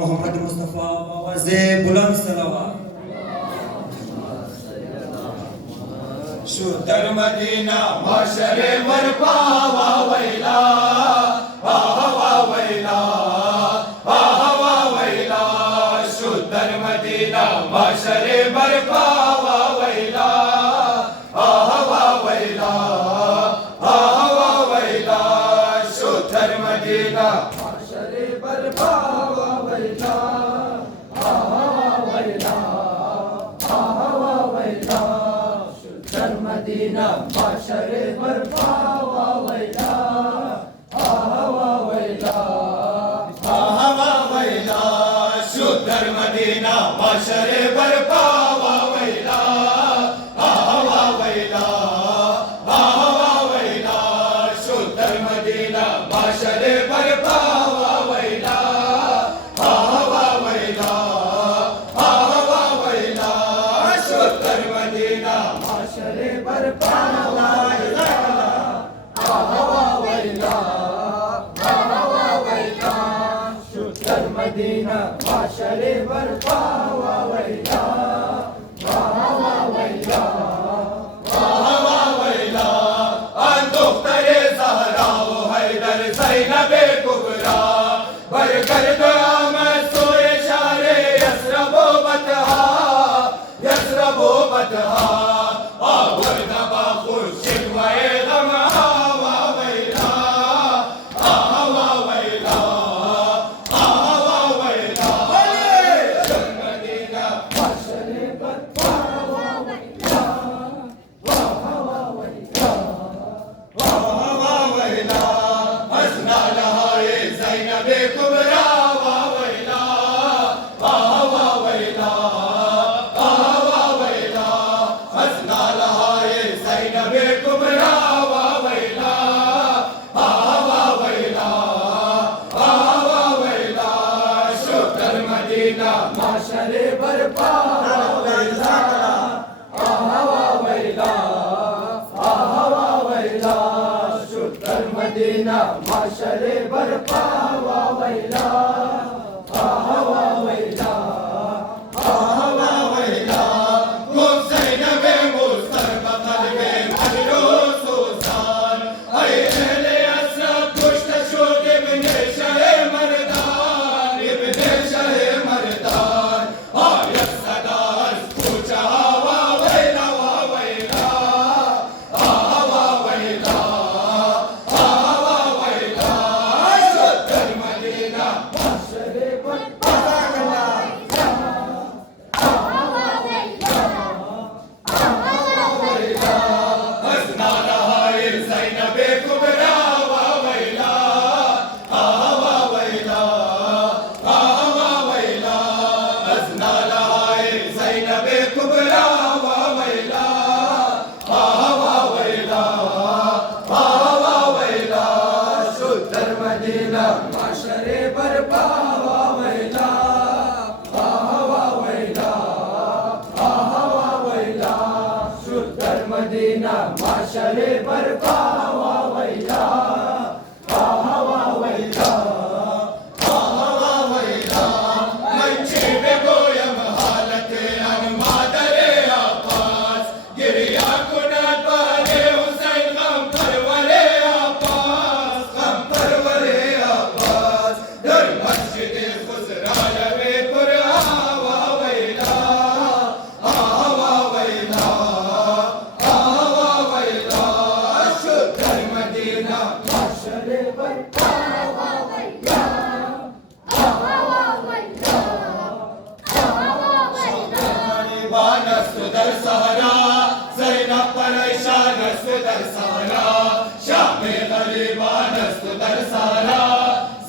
मोहम्मद मुस्तफा बाबा बुलंद सलावत शुद्र मदीना माशरे बरपा वैला आहा वैला आहा वैला शुद्र मदीना माशरे बरपा वैला आहा वैला आहा वैला शुद्र मदीना माशरे बरपा वैला आहा वैला आहा वैला मदीना माशरे बरपा वैला आहा वैला आहा वैला शुद्र मदीना माशरे बरपा वैला आहा वैला आहा वैला शुद्र मदीना माशरे बरपा वैला आहा वैला आहा वैला शुद्र मदीना माशरे बरपा वैला आहा वैला आहा वैला शुद्र मदीना माशरे बरपा वैला आहा वैला आहा वैला दुख्तरे ज़हरा हैदर ज़ैनबे कुबरा बरगर्द मसूए शारे यसरबो बतहा यसरबो बतहा माशरे बरपा वैला आहा वैला आहा वैला शुद्र मदीना माशरे बरपा वैला आहा वैला आहा वैला ज़ैनबे मुस्तरबा क़ल्बे मजरूह सुसान ऐ अहले असरफ कुश्त शुद इब्ने शहे मर्दान इब्ने शहे माशरे बरपा वैला आहा वैला आहा वैला शुद्र मदीना माशरे बरपा वैला आहा वैला आहा वैला मंचे में गोयम हालत अनमादरे आपास गिरिया कुनात वाले हुसैन गम परवरे आपास गम परवरे दर सहरा ज़ैनब परेशान दर सहरा शामे गरीबान दर सहरा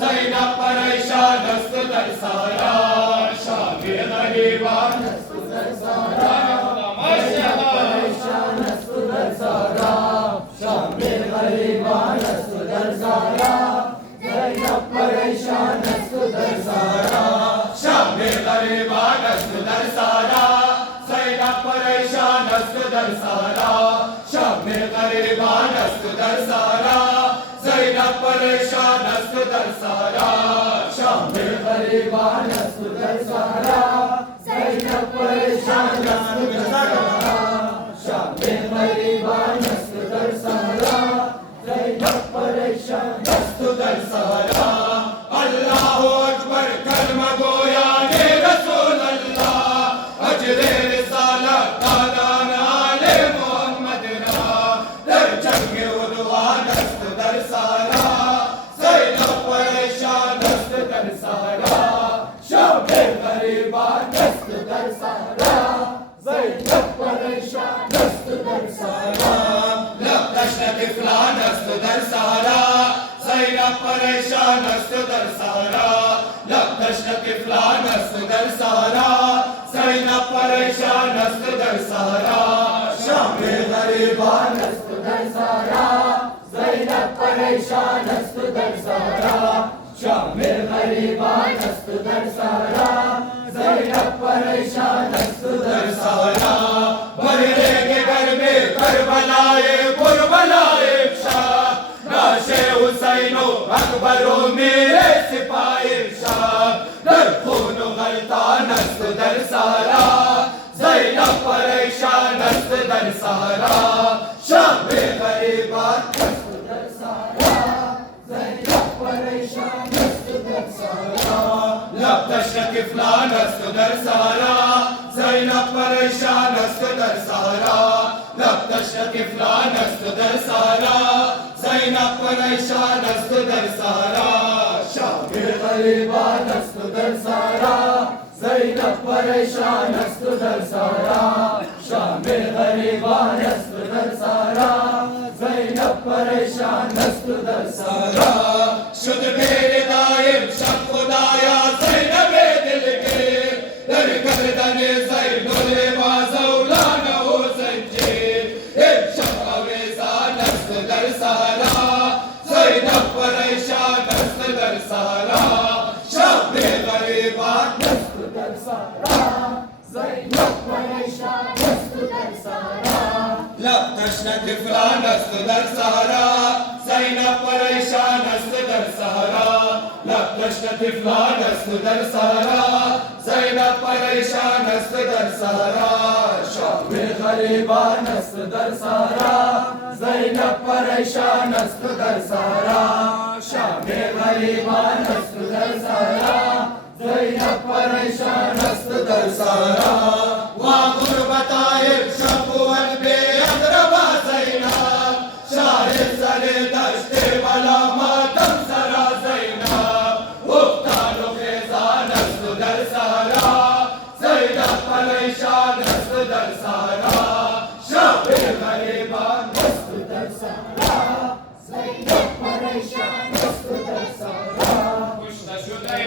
ज़ैनब परेशान दर सहरा शामे गरीबान दर सहरा परेशान अस्तु दर सहारा शब गरीबान अस्तु दर सहारा ज़ैनब परेशान अस्तु दर सहारा शब गरीबान अस्तु दर सहारा ज़ैनब परेशान अस्तु दर सहारा शब गरीबान अस्तु दर सहारा ज़ैनब परेशान अस्तु दर सहारा अल्लाहु अकबर कलमा गोया ने रसूल अल्लाह अजरे रिसालत दादान आले मोहम्मद ना दर जंगे उद्वान अस्तु दर सहारा ज़ैनब परेशान अस्तु दर सहारा शब गरीबान अस्तु दर सहारा ज़ैनब परेशान अस्तु दर सहारा लब तशनक फलान अस्तु दर सहारा ज़ैनब परेशान अस्तु दर सहारा लब तशनक फलान अस्तु दर सहारा ज़ैनब परेशान अस्तु दर सहारा शाम गरीबान अस्तु दर सहारा ज़ैनब परेशान अस्तु दर सहारा शाम गरीबान अस्तु दर सहारा ज़ैनब परेशान अस्तु दर सहारा भरने के घर में करबलाए कुर्बलाए शाह नाशे हुसैनो अकबरो मेरे सिपाही शाह दर खून गलतान अस्तु दर सहारा ज़ैनब परेशान अस्तु दर सहारा शब गरीबान अस्तु दर सहारा ज़ैनब परेशान अस्तु दर सहारा लब तशनक फलान अस्तु दर सहारा ज़ैनब परेशान अस्तु दर सहारा लब तशनक फलान अस्तु दर सहारा ज़ैनब परेशान अस्तु दर सहारा शब गरीबान अस्तु दर सहारा ज़ैनब परेशान अस्तु दर सहारा शब गरीबान अस्तु दर सहारा ज़ैनब परेशान अस्तु दर सहारा शुद्ध मेरे दायम शब खुदाया ज़ैनब दिल के दर गर्दन ज़ैनुल बाज़ौलान हो संजे एक शब अवेज़ान अस्तु दर सहारा ज़ैनब परेशान अस्तु दर सहारा शब गरीबान अस्तु दर सहारा ज़ैनब परेशान अस्तु दर सहारा लब तशनक फलान अस्तु दर सहारा ज़ैनब परेशान अस्तु दर सहारा लब तशनक फलान अस्तु दर सहारा ज़ैनब परेशान अस्तु दर सहारा शब गरीबान अस्तु दर सहारा ज़ैनब परेशान अस्तु दर सहारा शब गरीबान अस्तु दर सहारा ज़ैनब परेशान अस्तु दर सहारा वा गुरबताए शबुअन बे अदरबा ज़ैनब शाहिद सरे दश्ते वाला मातम सरा ज़ैनब उफ्तानो खेज़ान अस्तु दर सहारा ज़ैनब परेशान अस्तु दर सहारा शब गरीबान अस्तु दर सहारा ज़ैनब परेशान अस्तु दर सहारा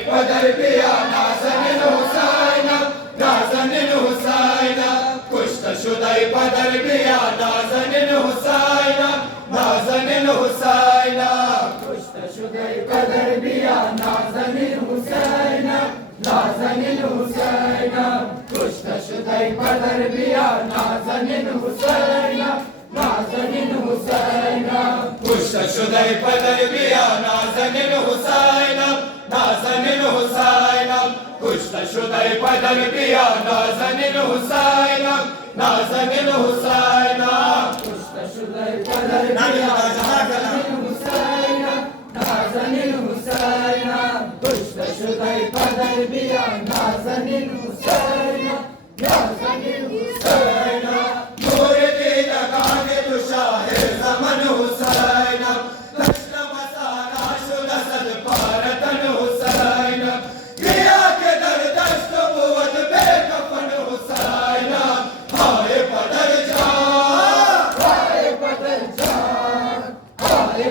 बदर पिया नाज़नीन हुसैनब नाज़नीन हुसैनब कुश्त शुदै बदर पिया नाज़नीन हुसैनब नाज़नीन हुसैनब कुश्त शुदै बदर पिया नाज़नीन हुसैनब नाज़नीन हुसैनब कुश्त शुदै बदर पिया नाज़नीन हुसैनब नाज़नीन हुसैनब कुश्त शुदै बदर पिया नाज़नीन हुसैनब नाज़नीन हुसैनब कुश्त शुदै बदर पिया नाज़नीन हुसैनब नाज़नीन हुसैनब कुश्त शुदै बदर पिया नाज़नीन हुसैनब नाज़नीन हुसैनब कुश्त शुदै बदर पिया नाज़नीन हुसैनब नाज़नीन हुसैनब नूर की लगान तु शाहे ज़मन हुसैनब तश्न मसाना शुदा सद पारतन हुसैनब गिया के दर दश्त बुवत बेकफन हुसैनब हाय बदर जान हाय बदर जान हाय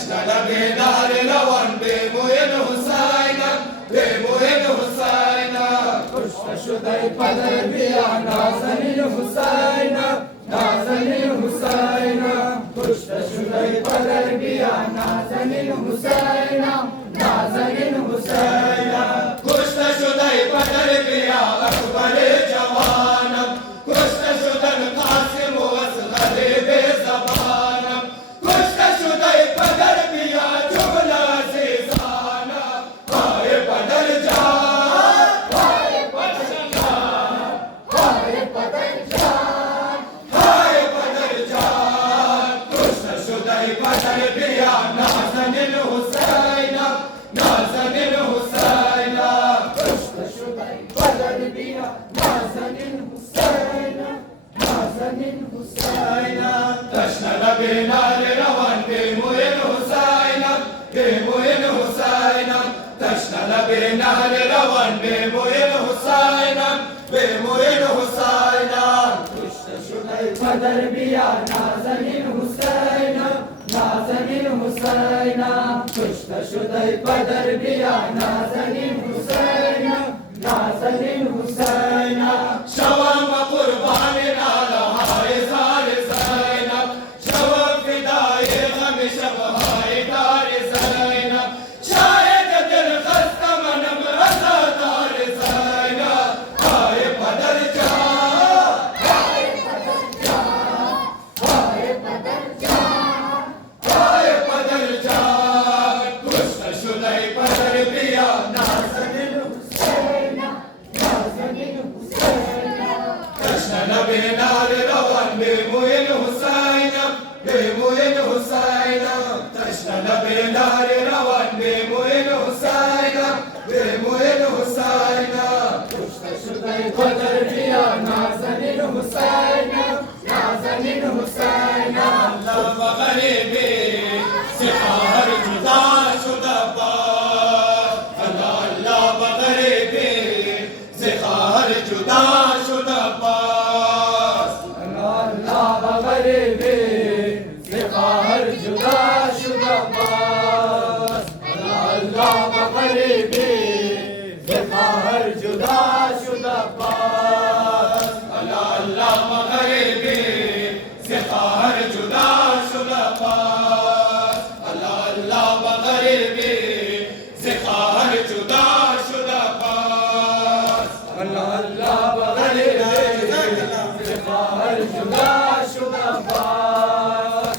تشنه لبی نهر روان به موین حسینم به موین حسینم کشته شده پدر بیا نازنین حسینم نازنین حسینم کشته شده پدر بیا نازنین حسینم نازنین حسینم کشته شده پدر بیا اکبر جوانم کشته شده قاسم و اصغر به زبانم کشته شده پدر بیا جمله عزیزانم های پدر جان های پدر جان های پدر جان های پدر جان کشته شده پدر بیا نازنین حسینم نازنین حسینم کشته شده پدر بیا نازنین حسینم نازنین حسینم تشنه لبی نال روان به موین حسینم به موین حسینم تشنه لبی نال روان به موین حسینم به موین حسینم کشته شده پدر بیا نازنین حسینم نازنین حسینم کشته شده پدر بیا نازنین حسینم نازنین حسینم شوم قربان نالهای زار زینب شوم فدای غم شبهای دار زینب شاید دل خسته منم عزادار زینب های پدر جان های پدر جان های پدر جان های پدر جان کشته شده پدر بیا نازنین حسینم نازنین حسینم تشنه لبی نال روان به موین حسینم به موین حسینم تشنه لبی نال روان به موین حسینم به موین حسینم کشته شده پدر بیا نازنین حسینم نازنین حسینم لب غریبی سپاهر جدا شده باد الله لب غریبی زخار جدا شده باز الله غریبی زخار جدا شده باز الله غریبی زخار جدا شده باز الله غریبی زخار جدا شده باز الله غریبی زخار جدا شده باز الله بغریبی زخار جدا شده باز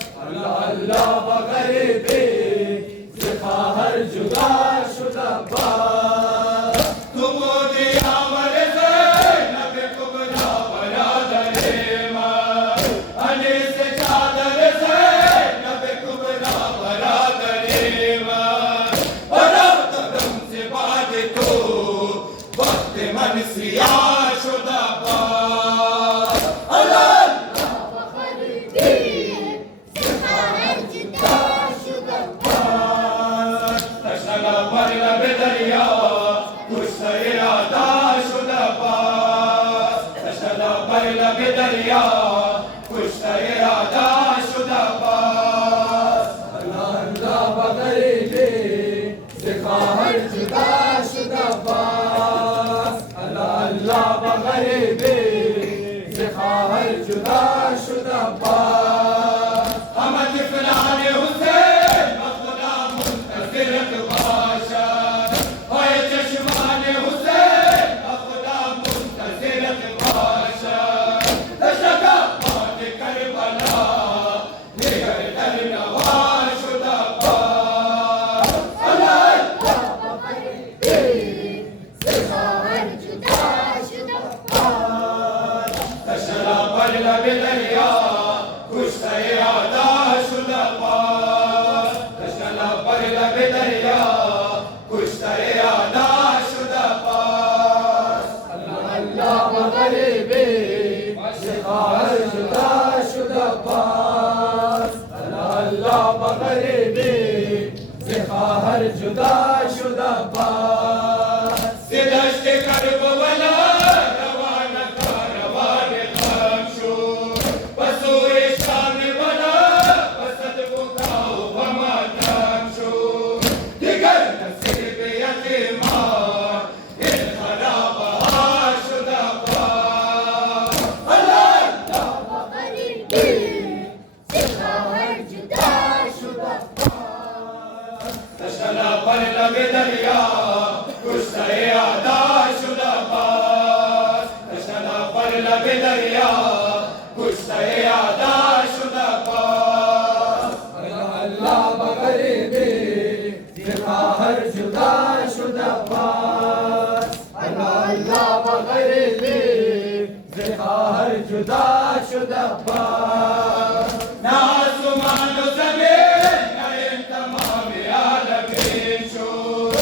الله بغریبی زخار جدا شده باز تو بودی آور زینب کبرا برادر من انیس چادر زینب کبرا برادر من برادرم سے بعد تو وقت من سیاه شده باز الله بغریبی زخار جدا شده باز تشنه بر لب دریا کشته اراده شده باز تشنه بر لب دریا کشته اراده شده باز الله بغریبی زخار جدا شده باز الله بغریبی زخار جدا شده باز همه طفلان حسین خدا منتظرت باشد های چشمان حسین خدا منتظرت باشد تشکا باد کربلا دیگر در نوا شده باز الله بغریبی زخار جدا شده باز تشنه بر لب دریا کشته اراده شده باز تشنه بر لب دریا کشته اراده شده باز الله بغریبی زخار جدا شده باز الله بغریبی زخار جدا شده باز دشت کربلا روان کاروان غم شد بسوی شام بلا بسد بکا و ماتا पर लब दरिया कुश्ते आदा शुद अब्बास कशला पर लब दरिया कुश्ते आदा शुद अब्बास अल्लाह बगरीबी ज़िफ़ाहर जुदा शुद अब्बास अल्लाह बगरीबी ज़िफ़ाहर जुदा शुद अब्बास नाज़ुमान ज़मीन नए तमाम आलमीन शूर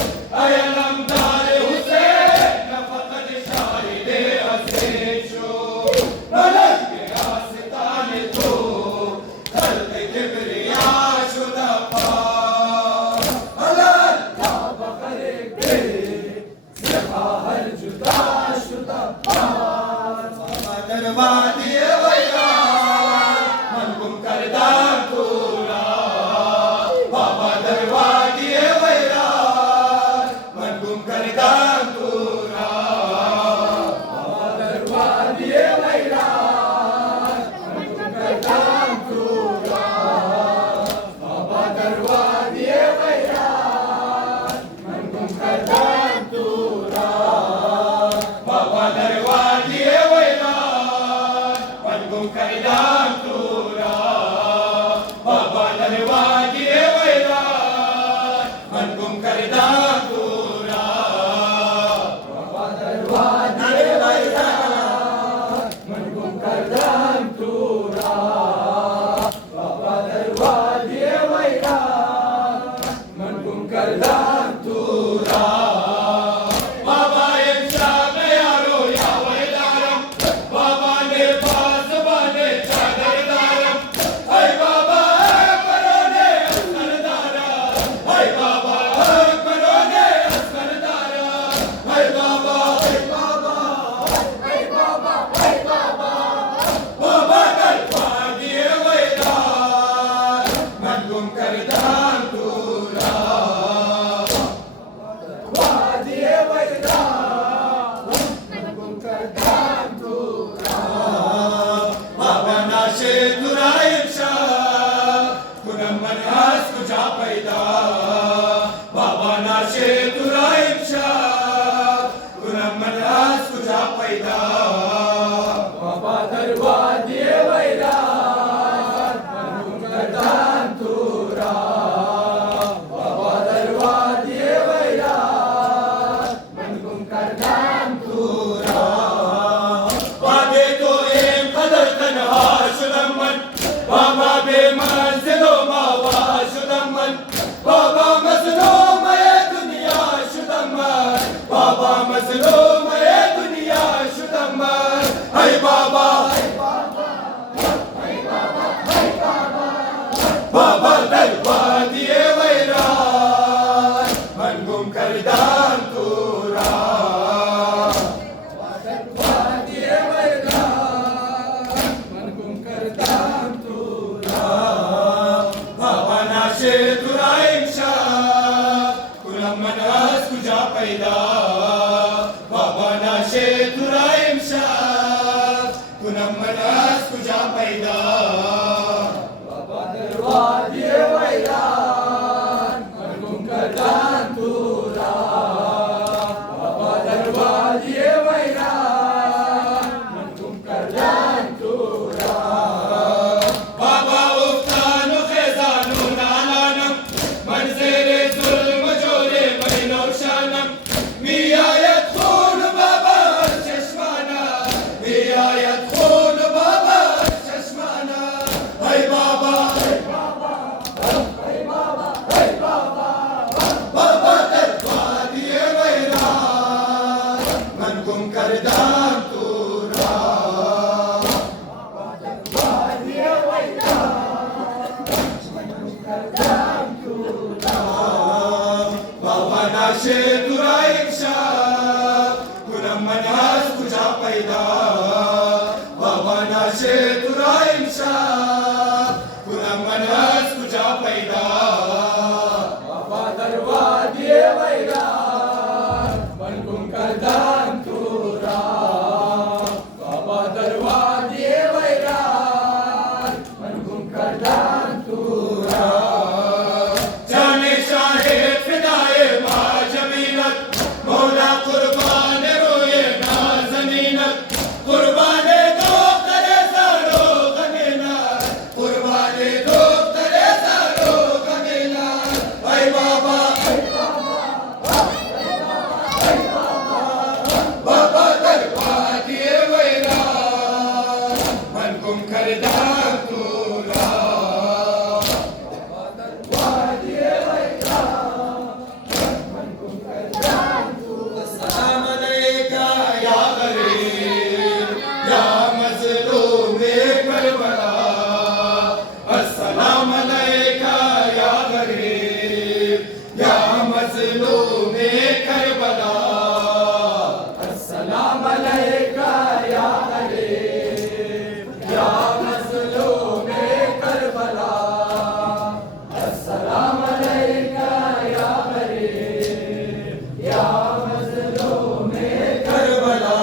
अयलमदार हुसैन नफ़क़त शाहिद अज़ीज़ शूर मलक के आस्तान तो खल्क़ किबरिया शुद अब्बास अल्लाह बगरीबी ज़िफ़ाहर जुदा शुद अब्बास दरवाज़े वैरान मन गुम करदा तूरा बाबा दरवाज़े वैरान मन गुम करदा तूरा बाबा दरवाज़े वैरान मन गुम करदा तूरा बाबा दरवाज़े वैरान मन गुम करदा तूरा बाबा दरवाज़े वैरान मन गुम करदा तूरा बाबा दरवाज़े वैरान मन गुम करदा तूरा बाबा दरवाज़े वैरान मन गुम करदा तूरा बाबा दरवाज़े वैरान मन गुम करदा तूरा बाबा इंशाअ यारो या वैलारम बाबा ने पास बने चादरदारम हाय बाबा करोने असरदारा हाय बाबा करोने असरदारा हाय बाबा बाबा दरवाज़े वैरान मन गुम करदा तूरा दरवाज़े वैरान मन गुम करदा तूरा बाबा नाशे तुराइब शाह कुनम मनहास कुजा पैदा बाबा नाशे तुराइब शाह कुनम मनहास कुजा पैदा बाबा दरवाज़े वैरान मन गुम करदा तूरा बाबा दरवाज़े वैरान मन गुम करदा तूरा बागे तो एक कदर तन्हा शुदमन बाबा बेमंजिलो मावा शुदमन बाबा मज़लूम ये दुनिया शुदमन बाबा मज़लूम ये दुनिया शुदमन हाय बाबा बाबा दरवाज़े वैरान मन गुम करदा तूरा दरवाज़े वैरान मन गुम करदा तूरा बाबा नाशे तुराइब शाह कुनम मनहास कुजा पैदा बाबा नाशे तुराइब शाह कुनम मनहास कुजा पैदा बाबा दरवाज़े वैरान मन गुम करदा तूरा बाबा दरवाज़े वैरान मन गुम करदा तूरा बाबा उफ्तान ख़िज़ानु नालानम मंज़िले ज़ुल्म जोरे बैनो शानम मियायत खून बाबा चश्माना मियायत खून बाबा चश्माना हाय बाबा बाबा दरवाज़े वैरान मन गुम करदा तूरा दरवाज़े वैरान मन गुम करदा तूरा बाबा नाशे तुराइब शाह कुनम मनहास कुजा पैदा बाबा नाशे तुराइब शाह कुनम मनहास कुजा पैदा बाबा दरवाज़े वैरान मन गुम करदा तूरा बाबा दरवाज़े वैरान मन गुम करदा तूरा जाने शाहे फिदाए या मज़लूम करबला अस्सलाम अलैका या गरीब या मज़लूम करबला अस्सलाम अलैका या गरीब या मज़लूम करबला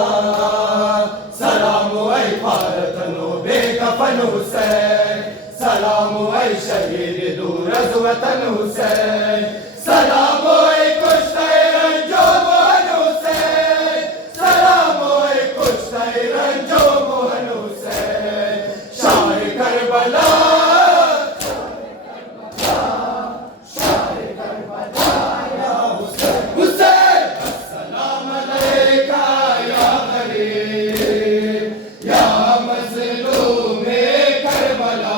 सलाम ऐ फारतनो बेकफन हुसैन सलाम ऐ शहीद दूर अज़ वतन हुसैन सलाम ऐ कुश्ते रंजो मोहन हुसैन सलाम ऐ कुश्ते रंजो मोहन हुसैन शाह करबला या हुसैन हुसैन अस्सलाम अलैका या गरीब या मज़लूम करबला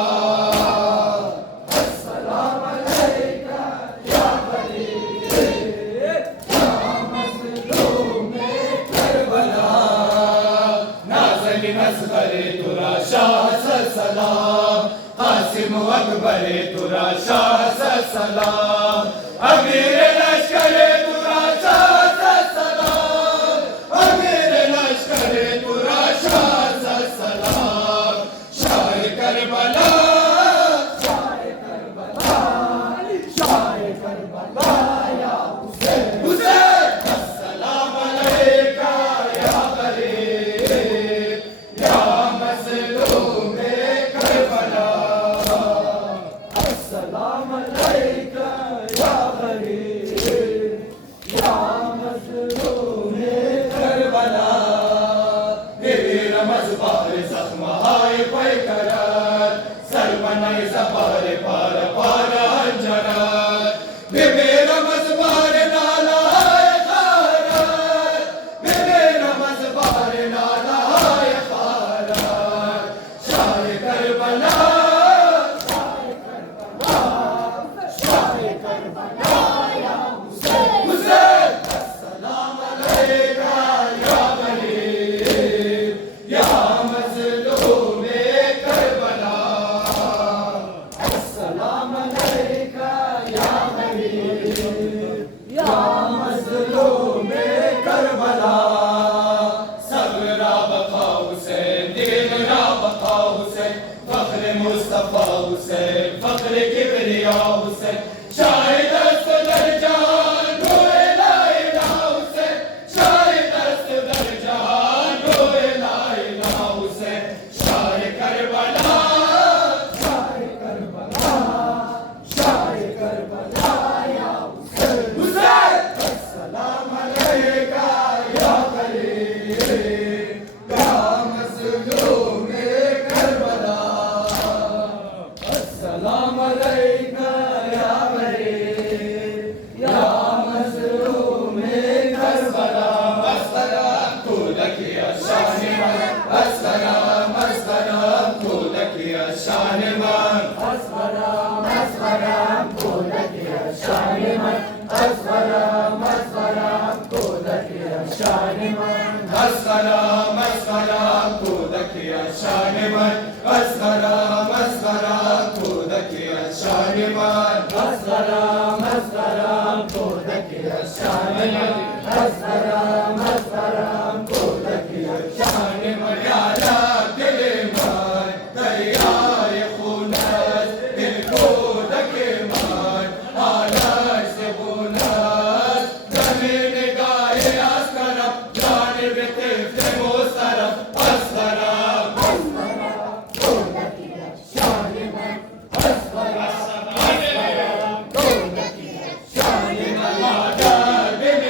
तुरा शाह सलाम कासिम अकबर तुरा शाह सलाम अमीर लश्कर तुरा शाह सलाम अमीर लश्कर तुरा शाह सलाम शाह करबला या हुसैन हुसैन अस्सलाम अलैका या गरीब या मज़लूम करबला अस्सलाम अलैका या गरीब या मज़लूम करबला मेरे मज़बार ज़ख्म हाय पैकरार सरमनाय ज़बार पार पार अंजरार मेरा मज़बार नाला हाय खारार मेरा मज़बार नाला हाय खारार शाह करबला या हुसैन अस्सलाम अलैका या गरीब या मज़लूम करबला अस्सलाम अलैका या गरीब या मज़लूम करबला सब्र रा बका हुसैन दीन रा बका हुसैन फख्र मुस्तफा हुसैन फख्र किबरिया हुसैन शाहिद दस्त दर जहान रोए ला इलाहा हुसैन शाहिद दस्त दर जहान रोए ला इलाहा हुसैन शाह करबला या हुसैन हुसैन अस्सलाम अलैका या गरीब या मज़लूम करबला अस्सलाम अलैका या गरीब या मज़लूम करबला अस्सलाम को लकिया शान मन अस्सलाम को लकिया शान मन अस्सलाम को लकिया शान मन अस्सलाम को लकिया शान मन अस्सलाम को लकिया शान मन अस्सलाम को लकिया शान मन अस्सलाम को लकिया शान मन अस्सलाम को लकिया शान मन या दिल मन तैयार खुनस दिल को लगे मन आला से बोनस जमीन गाए अस्करब जानिब तिफ्ते मुसरफ अस्सलाम को लकिया शान मन अस्सलाम को लकिया शान मन आला दिल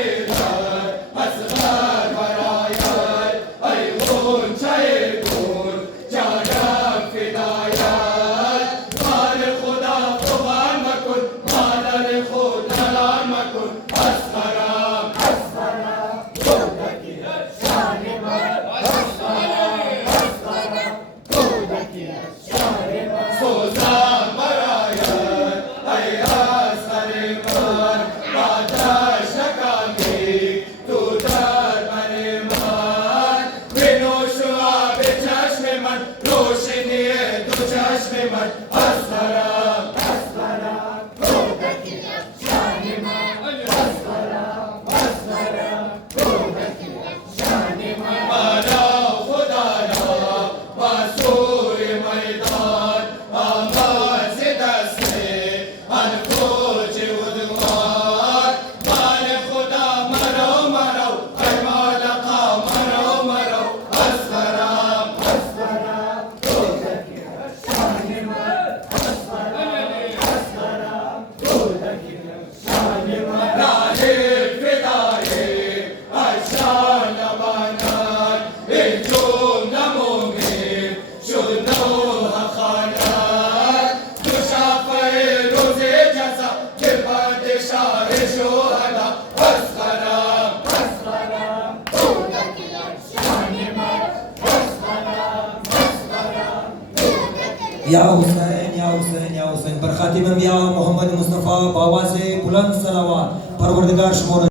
या हुसैन या हुसैन या हुसैन। बरखातिम अंबिया मोहम्मद मुस्तफ़ा बाबा से बुलंद सलावत। परवरदिगार शुमार